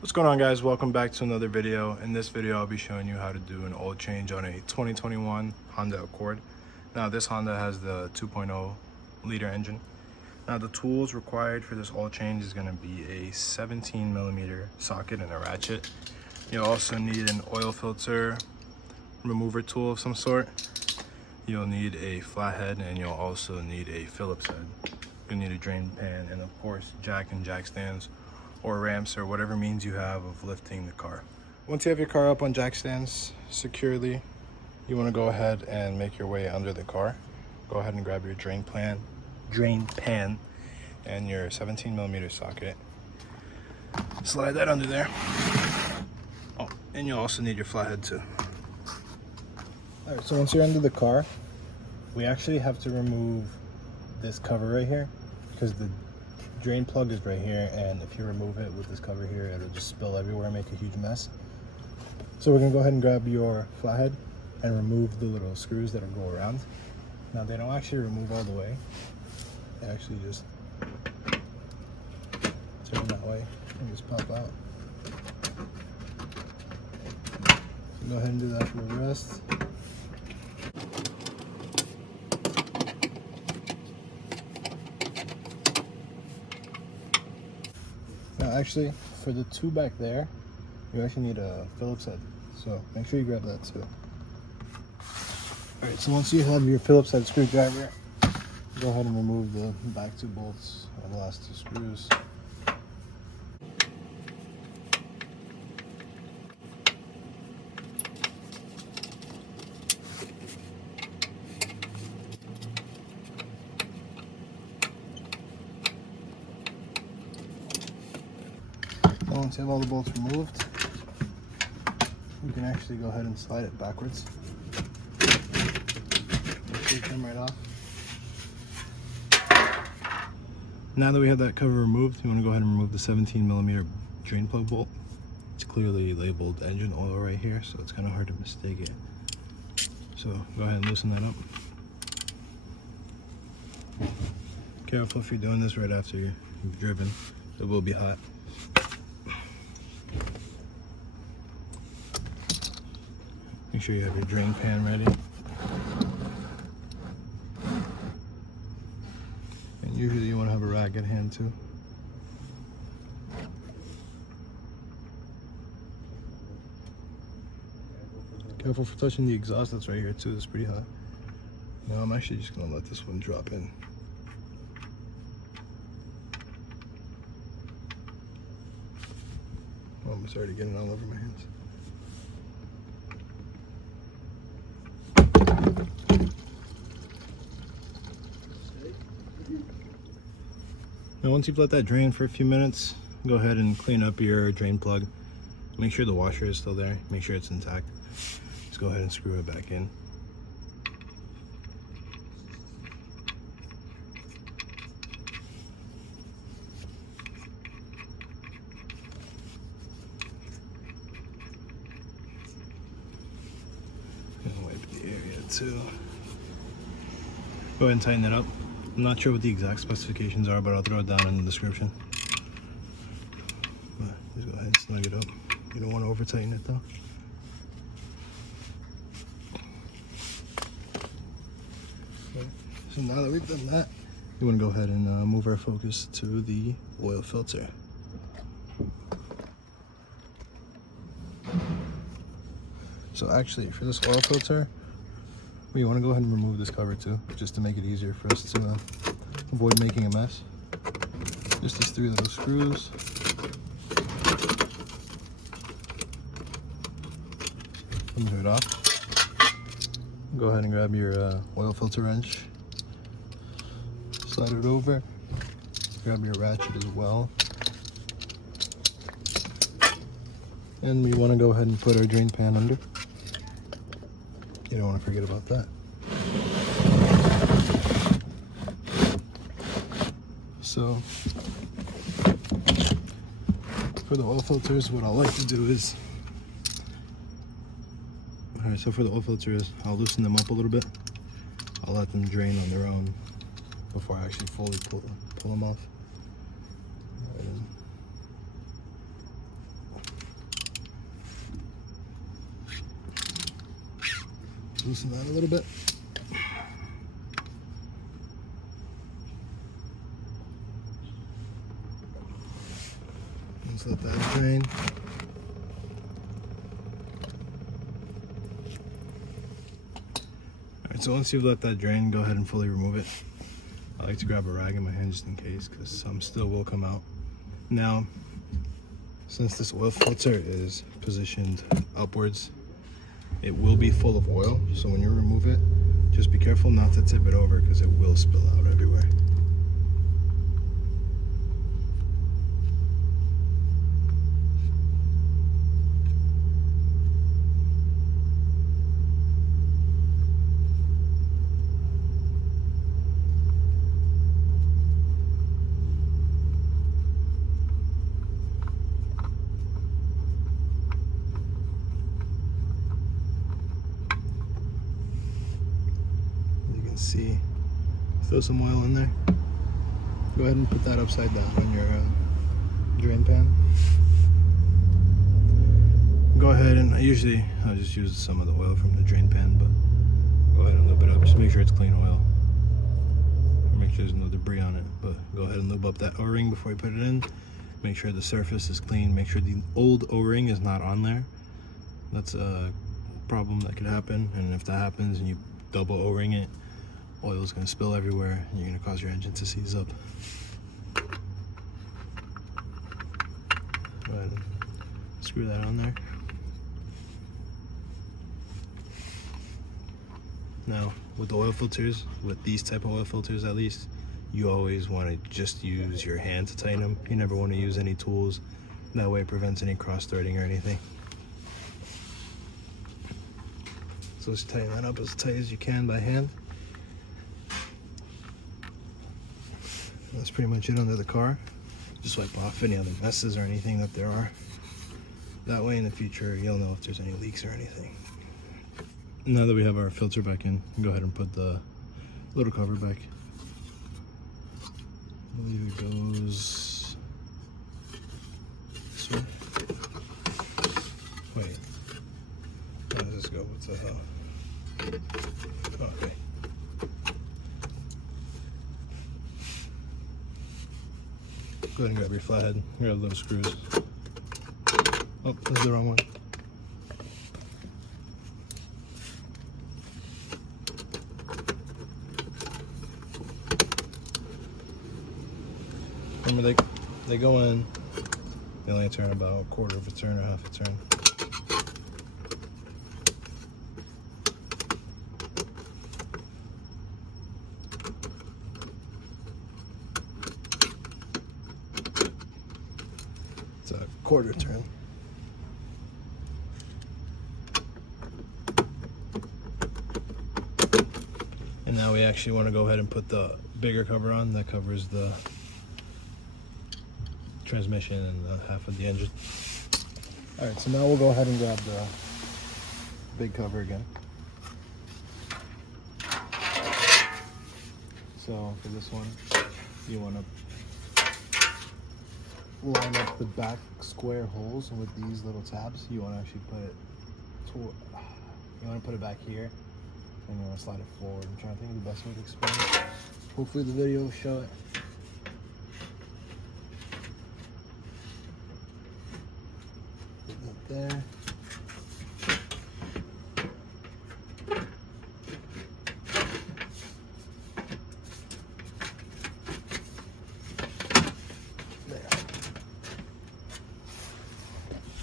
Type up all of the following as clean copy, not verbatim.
What's going on, guys? Welcome back to another video. In this video I'll be showing you how to do an oil change on a 2021 Honda Accord. Now this Honda has the 2.0 liter engine. Now the tools required for this oil change is going to be a 17mm socket and a ratchet. You'll also need an oil filter remover tool of some sort. You'll need a flathead, and you'll also need a Phillips head. You'll need a drain pan and of course jack and jack stands or ramps or whatever means you have of lifting the car. Once you have your car up on jack stands securely, you want to go ahead and make your way under the car. Go ahead and grab your drain pan and your 17mm socket. Slide that under there. Oh, and you'll also need your flathead too. Alright, so once you're under the car, we actually have to remove this cover right here because the drain plug is right here, and if you remove it with this cover here, it'll just spill everywhere and make a huge mess. So we're gonna go ahead and grab your flathead and remove the little screws that'll go around. Now they don't actually remove all the way. They actually just turn that way and just pop out. So go ahead and do that for the rest. Now actually, for the two back there, you actually need a Phillips head. So make sure you grab that too. Alright, so once you have your Phillips head screwdriver, go ahead and remove the back two bolts and the last two screws. Once you have all the bolts removed, you can actually go ahead and slide it backwards. Make sure you come right off. Now that we have that cover removed, you want to go ahead and remove the 17mm drain plug bolt. It's clearly labeled engine oil right here, so it's kind of hard to mistake it. So go ahead and loosen that up. Careful if you're doing this right after you've driven. It will be hot. Make sure you have your drain pan ready. And usually you want to have a rag at hand too. Careful for touching the exhaust that's right here too, it's pretty hot. Now I'm actually just going to let this one drop in. Oh, it's already getting all over my hands. Now once you've let that drain for a few minutes, go ahead and clean up your drain plug. Make sure the washer is still there, make sure it's intact. Just go ahead and screw it back in. And wipe the area too. Go ahead and tighten it up. I'm not sure what the exact specifications are, but I'll throw it down in the description. But just go ahead and snug it up. You don't want to over tighten it though. Okay. So now that we've done that, you want to go ahead and move our focus to the oil filter. So actually, for this oil filter, we want to go ahead and remove this cover too, just to make it easier for us to avoid making a mess. Just these three little screws. Move it off. Go ahead and grab your oil filter wrench. Slide it over. Grab your ratchet as well. And we want to go ahead and put our drain pan under. You don't want to forget about that. So, for the oil filters, what I like to do is, alright, so for the oil filters, I'll loosen them up a little bit. I'll let them drain on their own before I actually fully pull them off. Loosen that a little bit. Let's let that drain. Alright, so once you've let that drain, go ahead and fully remove it. I like to grab a rag in my hand just in case, because some still will come out. Now, since this oil filter is positioned upwards, it will be full of oil, so when you remove it, just be careful not to tip it over because it will spill out everywhere. See, throw some oil in there. Go ahead and put that upside down on your drain pan. Go ahead and I'll just use some of the oil from the drain pan, but go ahead and lube it up. Just make sure it's clean oil. Make sure there's no debris on it, but go ahead and lube up that O-ring before you put it in. Make sure the surface is clean. Make sure the old O-ring is not on there. That's a problem that could happen, and if that happens and you double O-ring it, oil is going to spill everywhere and you're going to cause your engine to seize up. Go ahead and screw that on there. Now, with the oil filters, with these type of oil filters at least, you always want to just use your hand to tighten them. You never want to use any tools. That way it prevents any cross-threading or anything. So just tighten that up as tight as you can by hand. That's pretty much it under the car. Just wipe off any other messes or anything that there are. That way in the future you'll know if there's any leaks or anything. Now that we have our filter back in, go ahead and put the little cover back. I believe it goes this way. Wait, how does this go? What's the hell? Okay. Go ahead and grab your flathead, grab those screws. Oh, this is the wrong one. Remember, they go in, they only turn about a quarter of a turn or half a turn. It's a quarter turn. And now we actually want to go ahead and put the bigger cover on that covers the transmission and half of the engine. Alright, so now we'll go ahead and grab the big cover again. So for this one, you want to line up the back square holes with these little tabs. You want to actually put it back here, and you want to slide it forward. I'm trying to think of the best way to explain it. Hopefully the video will show it. Put that there.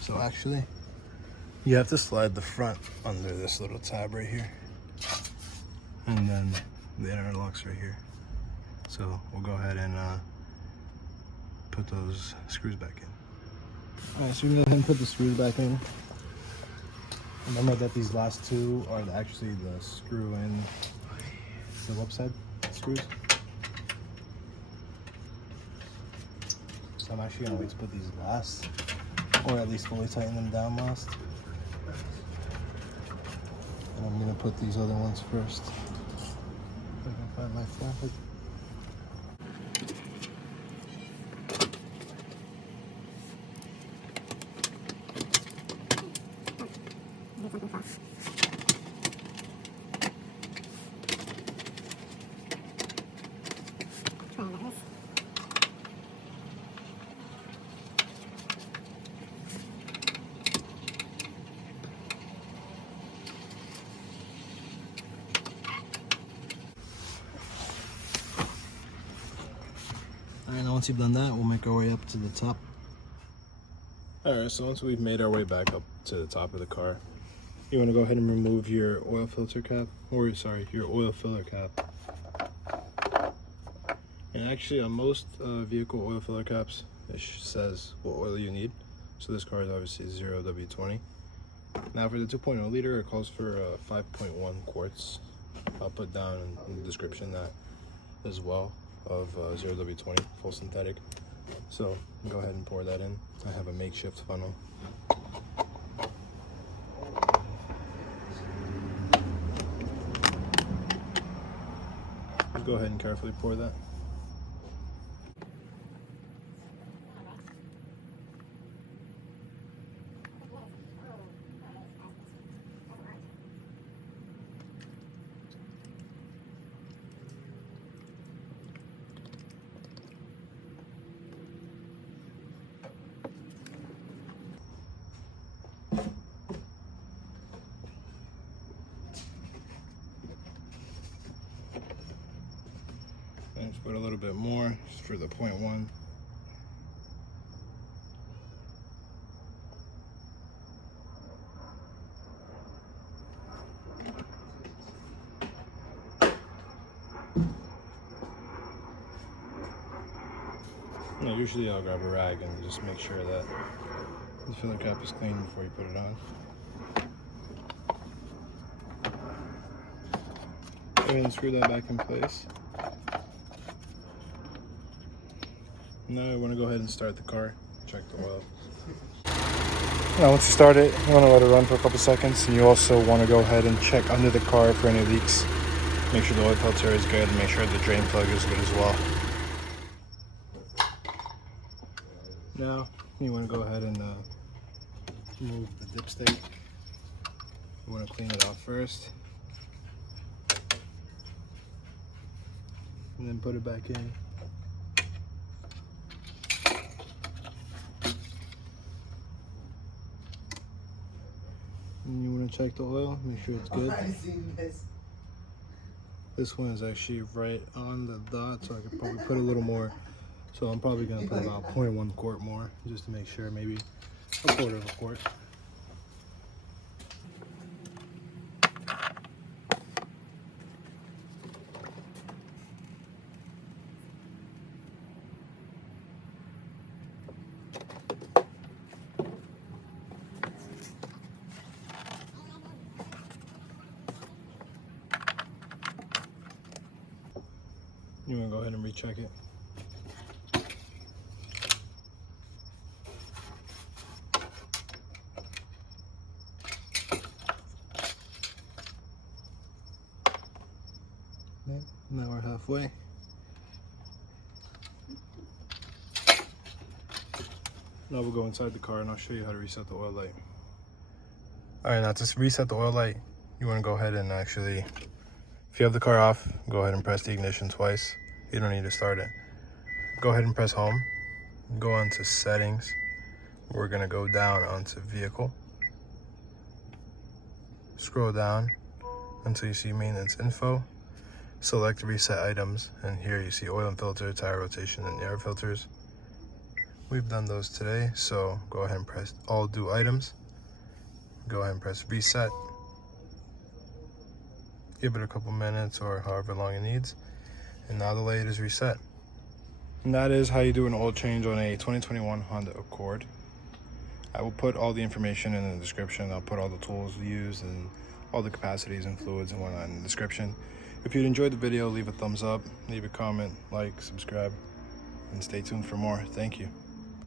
So actually, you have to slide the front under this little tab right here, and then the interlocks right here. So we'll go ahead and put those screws back in. Alright, so we can go ahead and put the screws back in. Remember that these last two are actually the screw in the whoop side screws. So I'm actually gonna wait to put these last, or at least fully tighten them down last. And I'm gonna put these other ones first. If I can find my flathead. once you've done that, we'll make our way up to the top. Alright, so once we've made our way back up to the top of the car, you want to go ahead and remove your oil filter cap, or sorry, your oil filler cap. And actually on most vehicle oil filler caps, it says what oil you need. So this car is obviously 0W20. Now for the 2.0 liter, it calls for 5.1 quarts. I'll put down in the description that as well of 0W20 full synthetic. So go ahead and pour that in. I have a makeshift funnel. Just go ahead and carefully pour that. And just put a little bit more just for the 0.1. Now, usually I'll grab a rag and just make sure that the filler cap is clean before you put it on. Go ahead and screw that back in place. Now I want to go ahead and start the car, check the oil. Now once you start it, you want to let it run for a couple seconds, and you also want to go ahead and check under the car for any leaks. Make sure the oil filter is good, and make sure the drain plug is good as well. Now you want to go ahead and remove the dipstick. You want to clean it off first, and then put it back in. And you want to check the oil, make sure it's good. This one is actually right on the dot, so I could probably put a little more. So I'm probably going to put about 0.1 quart more, just to make sure, maybe a quarter of a quart. You want to go ahead and recheck it. Now we're halfway. Now we'll go inside the car and I'll show you how to reset the oil light. Alright, now to reset the oil light, you want to go ahead and actually, if you have the car off, go ahead and press the ignition twice. You don't need to start it. Go ahead and press home. Go on to settings. We're going to go down onto vehicle. Scroll down until you see maintenance info. Select reset items, and here you see oil and filter, tire rotation, and air filters. We've done those today, so go ahead and press all due items. Go ahead and press reset. Give it a couple minutes or however long it needs, and now the light is reset. And that is how you do an oil change on a 2021 Honda Accord. I will put all the information in the description. I'll put all the tools used and all the capacities and fluids and whatnot in the description. If you enjoyed the video, leave a thumbs up, leave a comment, like, subscribe, and stay tuned for more. Thank you.